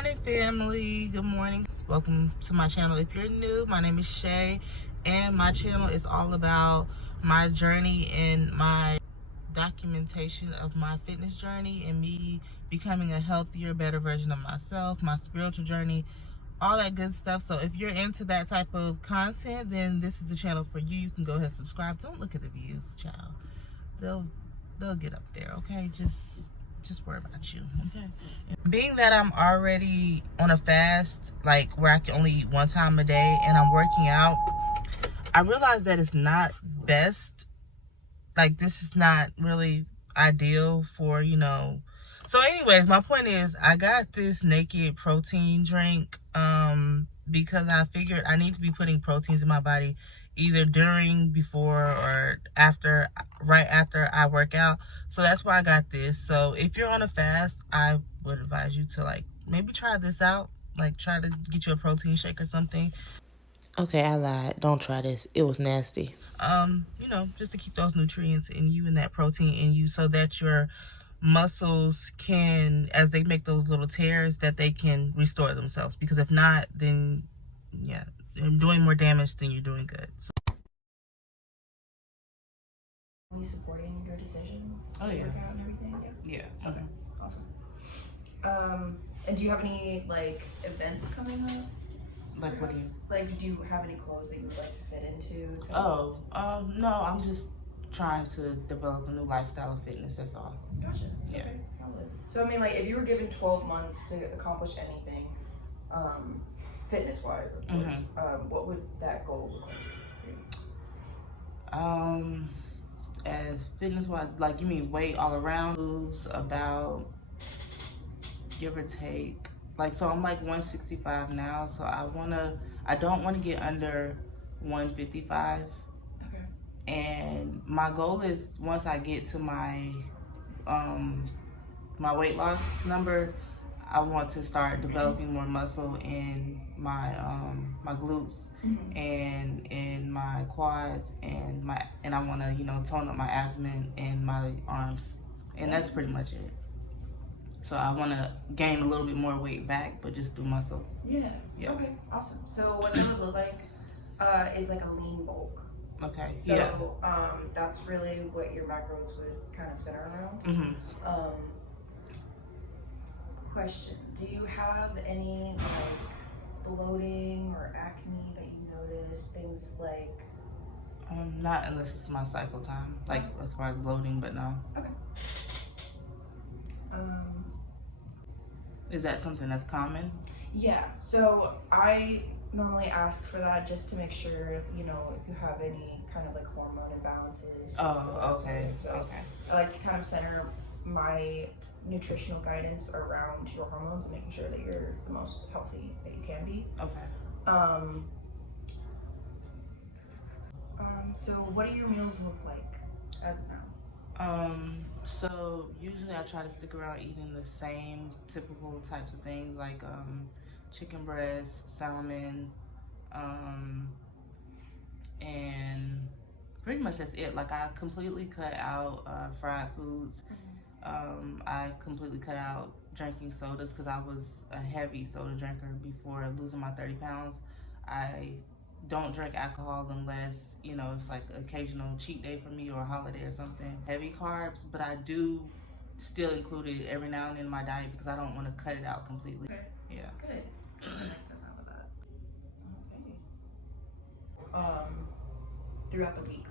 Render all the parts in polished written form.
morning, family. Good morning. Welcome to my channel. If you're new, my name is Shay, and my channel is all about my journey and my documentation of my fitness journey and me becoming a healthier, better version of myself, my spiritual journey, all that good stuff. So if you're into that type of content, then this is the channel for you. You can go ahead and subscribe. Don't look at the views, child. They'll get up there, okay? Just worry about you, okay? Being that I'm already on a fast, like where I can only eat one time a day and I'm working out, I realize that it's not best. Like, this is not really ideal for, So anyways, my point is I got this Naked protein drink because I figured I need to be putting proteins in my body either during, before, or after, right after I work out. So that's why I got this. So if you're on a fast, I would advise you to like maybe try this out. Like, try to get you a protein shake or something. Okay, I lied. Don't try this. It was nasty. Just to keep those nutrients in you and that protein in you so that your muscles can, as they make those little tears, that they can restore themselves. Because if not, then, yeah, they're doing more damage than you're doing good. So. Are we supporting your decision to work out and everything? Yeah. Okay, awesome. And do you have any, like, events coming up? Like, what do you... Like, do you have any clothes that you would like to fit into? No, I'm just trying to develop a new lifestyle of fitness, that's all. Gotcha. Yeah. Okay, solid. So, I mean, like, if you were given 12 months to accomplish anything, fitness-wise, of course, what would that goal look like? As fitness-wise, like, you mean weight all around? Moves about, give or take, like, so I'm like 165 now, so I don't want to get under 155. Okay. And my goal is, once I get to my my weight loss number, I want to start developing more muscle in my my glutes and in my quads and I want to tone up my abdomen and my arms, and that's pretty much it. So I want to gain a little bit more weight back, but just through muscle. Yeah. Okay, awesome. So what that would look like is like a lean bulk. Okay. So that's really what your macros would kind of center around. Question: do you have any like bloating or acne that you notice? Things like not unless it's my cycle time, like as far as bloating, but no. Okay. Is that something that's common? Yeah, so I normally ask for that just to make sure, if you have any kind of like hormone imbalances. Oh, okay. So okay. I like to kind of center my nutritional guidance around your hormones and making sure that you're the most healthy that you can be. Okay. So what do your meals look like as of now? So usually I try to stick around eating the same typical types of things like chicken breast, salmon, and pretty much that's it. Like, I completely cut out fried foods. I completely cut out drinking sodas because I was a heavy soda drinker before losing my 30 pounds. I don't drink alcohol unless, it's like an occasional cheat day for me or a holiday or something. Heavy carbs, but I do still include it every now and then in my diet because I don't want to cut it out completely. Okay. Yeah. Good. That's not with that. Okay. Throughout the week,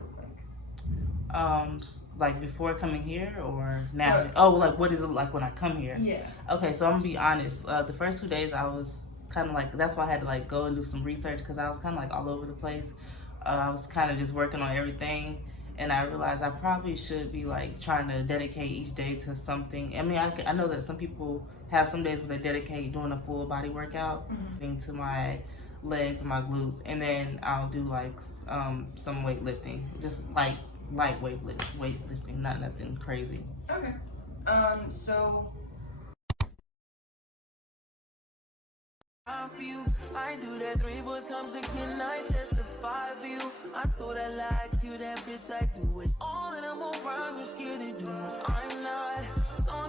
like before coming here or now? Like what is it like when I come here? Yeah. Okay, so I'm gonna be honest. The first 2 days I was kind of like, that's why I had to like go and do some research because I was kind of like all over the place. I was kind of just working on everything, and I realized I probably should be like trying to dedicate each day to something. I mean, I know that some people have some days where they dedicate doing a full body workout to my legs and my glutes, and then I'll do like some weightlifting, just like light weightlifting, not nothing crazy. Okay. So For you, I do that 3 more times again. I testify for you. I told I like you, that bitch I do it all, and I'm around you scared to do. I'm not.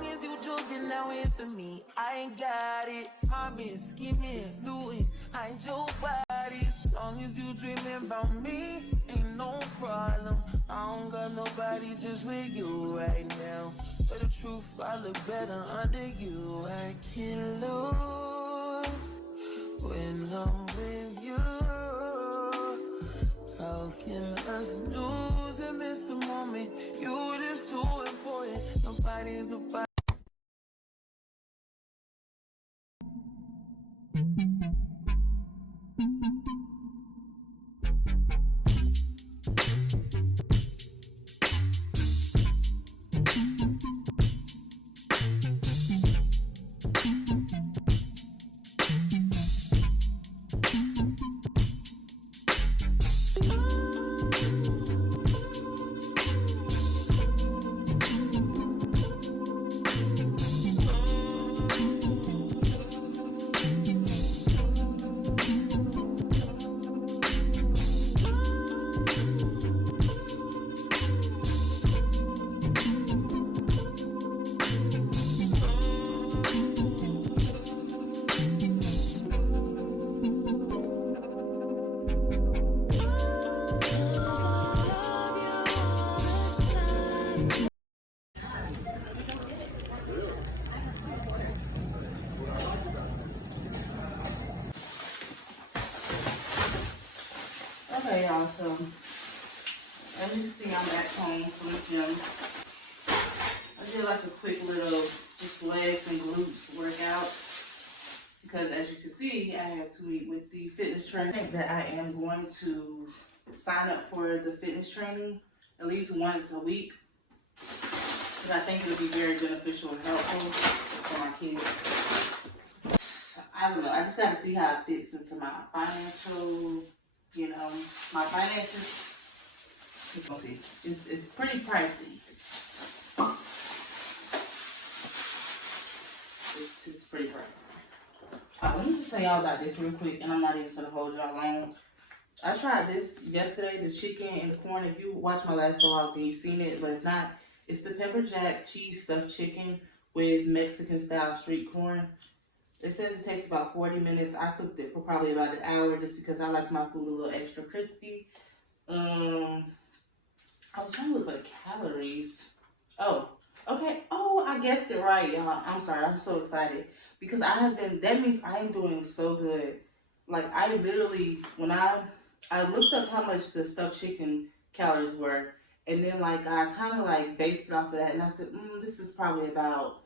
long as you joking now in for me, I ain't got it. Mobbing, scheming, looting, I ain't your body. As long as you dreaming about me, ain't no problem. I don't got nobody just with you right now. But the truth, I look better under you. I can't lose when I'm with you. How can us lose and miss the moment? You just too important. Nobody's nobody. Okay, y'all, so as you can see, I'm back home from the gym. I did like a quick little just legs and glutes workout because as you can see, I had to meet with the fitness trainer. I think that I am going to sign up for the fitness training at least once a week because I think it'll be very beneficial and helpful for my kids. I don't know, I just gotta see how it fits into my financial, my finances. You'll see, it's pretty pricey. It's pretty pricey. Let me just tell y'all about this real quick, and I'm not even gonna hold y'all long. I tried this yesterday, the chicken and the corn. If you watched my last vlog, then you've seen it, but if not, it's the pepper jack cheese stuffed chicken with Mexican style street corn. It says it takes about 40 minutes. I cooked it for probably about an hour just because I like my food a little extra crispy. I was trying to look for the calories. Oh, okay. Oh, I guessed it right, y'all. I'm sorry. I'm so excited because that means I am doing so good. Like, I literally, when I looked up how much the stuffed chicken calories were, and then, like, I kind of, like, based it off of that, and I said, this is probably about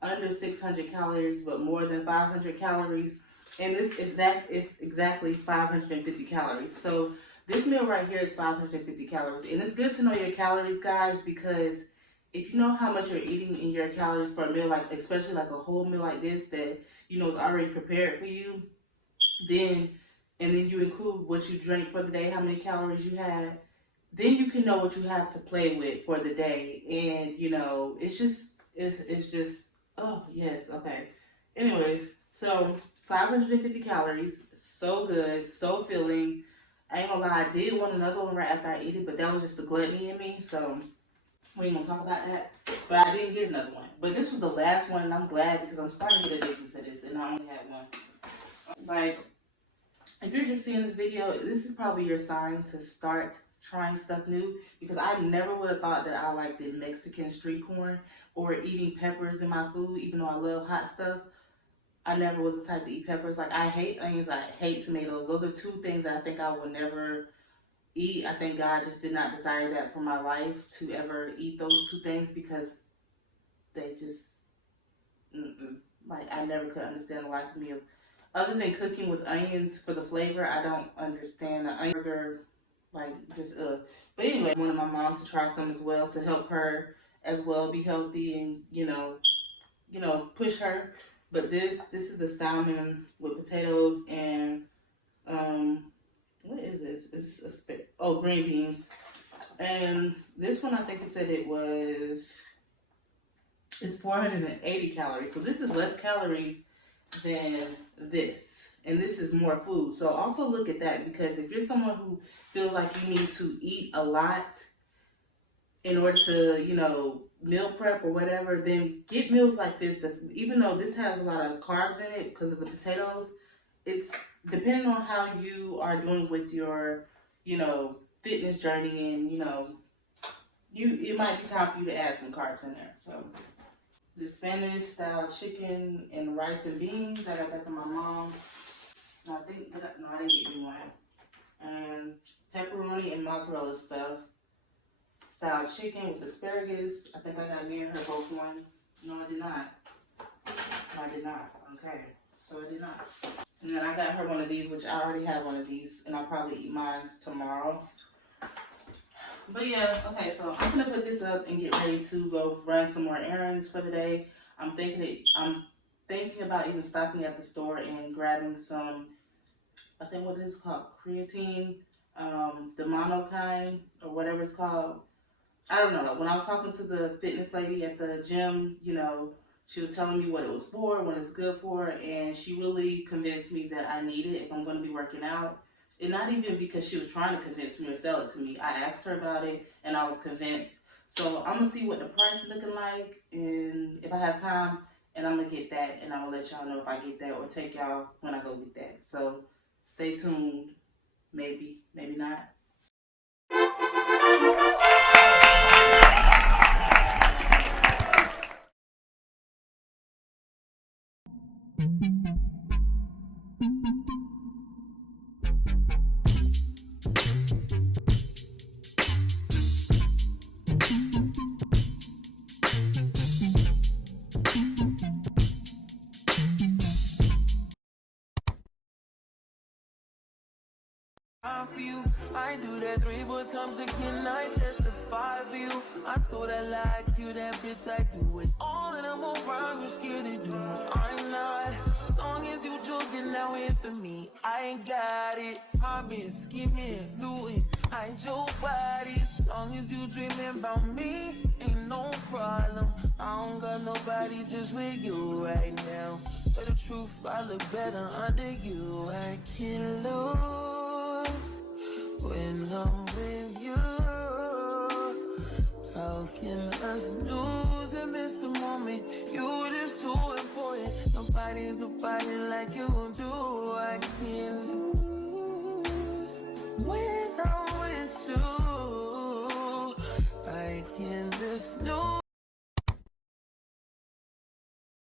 under 600 calories, but more than 500 calories. And it's exactly 550 calories. So this meal right here is 550 calories. And it's good to know your calories, guys, because if you know how much you're eating in your calories for a meal, like especially like a whole meal like this that is already prepared for you, and then you include what you drink for the day, how many calories you had, then you can know what you have to play with for the day. And it's just oh, yes, okay. Anyways, so 550 calories, so good, so filling. I ain't gonna lie, I did want another one right after I ate it, but that was just the gluttony in me, so we ain't gonna talk about that. But I didn't get another one. But this was the last one, and I'm glad because I'm starting to get addicted to this, and I only had one. Like, if you're just seeing this video, this is probably your sign to start trying stuff new, because I never would have thought that I liked the Mexican street corn or eating peppers in my food, even though I love hot stuff. I never was the type to eat peppers. Like, I hate onions, I hate tomatoes. Those are two things that I think I will never eat. I think God just did not desire that for my life, to ever eat those two things, because they just, like, I never could understand the life of me of, other than cooking with onions for the flavor. I don't understand the onion burger, like, just But anyway, I wanted my mom to try some as well, to help her as well be healthy and push her. But this is the salmon with potatoes and what is this? It's green beans. And this one, I think it said it's 480 calories. So this is less calories than this, and this is more food. So also look at that, because if you're someone who feels like you need to eat a lot in order to meal prep or whatever, then get meals like this. That's, even though this has a lot of carbs in it because of the potatoes, it's depending on how you are doing with your, fitness journey, and it might be time for you to add some carbs in there. So the Spanish style chicken and rice and beans, I got that from my mom. No, I didn't get you one. And pepperoni and mozzarella stuff. Style chicken with asparagus. I think I got me and her both one. No, I did not. No, I did not. Okay, so I did not. And then I got her one of these, which I already have one of these, and I'll probably eat mine tomorrow. But yeah, okay, so I'm gonna put this up and get ready to go run some more errands for the day. I'm thinking about even stopping at the store and grabbing some, I think what it is called, creatine, the mono kind, or whatever it's called. I don't know. When I was talking to the fitness lady at the gym, she was telling me what it was for, what it's good for, and she really convinced me that I need it if I'm going to be working out. And not even because she was trying to convince me or sell it to me. I asked her about it, and I was convinced. So I'm going to see what the price is looking like, and if I have time, and I'm going to get that, and I'm going to let y'all know if I get that or take y'all when I go get that. So stay tuned. Maybe, maybe not. For you, I do that 3-4 times again. I testify for you. I told I like you, that bitch. I do it all, and I'm around. You're scared to do it. I'm not. As long as you joking, now in for me. I ain't got it. I've been scheming, looting. I ain't your body. As long as you dreaming about me, ain't no problem. I don't got nobody just with you right now. But the truth, I look better under you. I can't lose when I'm with you. How can us lose and miss the moment? You're just too important. Nobody's nobody like you do. I can't lose when